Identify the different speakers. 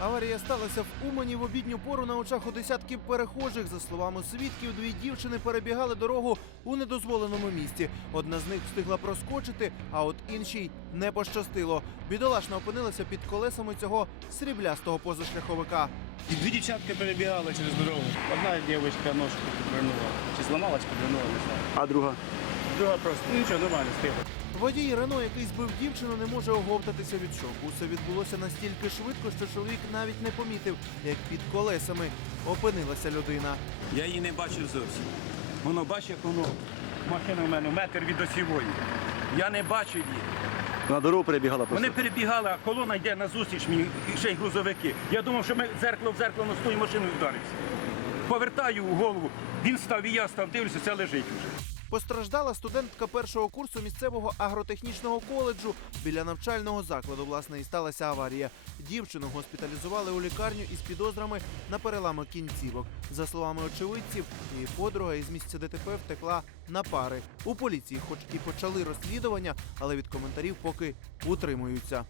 Speaker 1: Аварія сталася в Умані в обідню пору на очах у десятків перехожих. За словами свідків, дві дівчини перебігали дорогу у недозволеному місці. Одна з них встигла проскочити, а от іншій не пощастило. Бідолашна опинилася під колесами цього сріблястого позашляховика.
Speaker 2: І дві дівчатки перебігали через дорогу. Одна дівчинка ножку підвернула. Чи зламалась, підвернула, не знаю.
Speaker 3: А друга?
Speaker 2: Друга просто. Ну нічого, нормально, стигла.
Speaker 1: Водій Рено, який збив дівчину, не може оговтатися від шоку. Усе відбулося настільки швидко, що чоловік навіть не помітив, як під колесами опинилася людина.
Speaker 4: Я її не бачив зовсім.
Speaker 2: Воно бачиш, як воно. Машина в мене метр від осівої. Я не бачив її.
Speaker 3: На дорогу перебігала просто.
Speaker 2: Вони перебігали, а колона йде на зустріч мені, і ще й грузовики. Я думав, що ми зеркало в зеркало на стою машиною вдарився. Повертаю голову, він став і я став, дивлюся, це лежить вже.
Speaker 1: Постраждала студентка першого курсу місцевого агротехнічного коледжу. Біля навчального закладу, власне, і сталася аварія. Дівчину госпіталізували у лікарню із підозрами на перелами кінцівок. За словами очевидців, її подруга із місця ДТП втекла на пари. У поліції, хоч і почали розслідування, але від коментарів поки утримуються.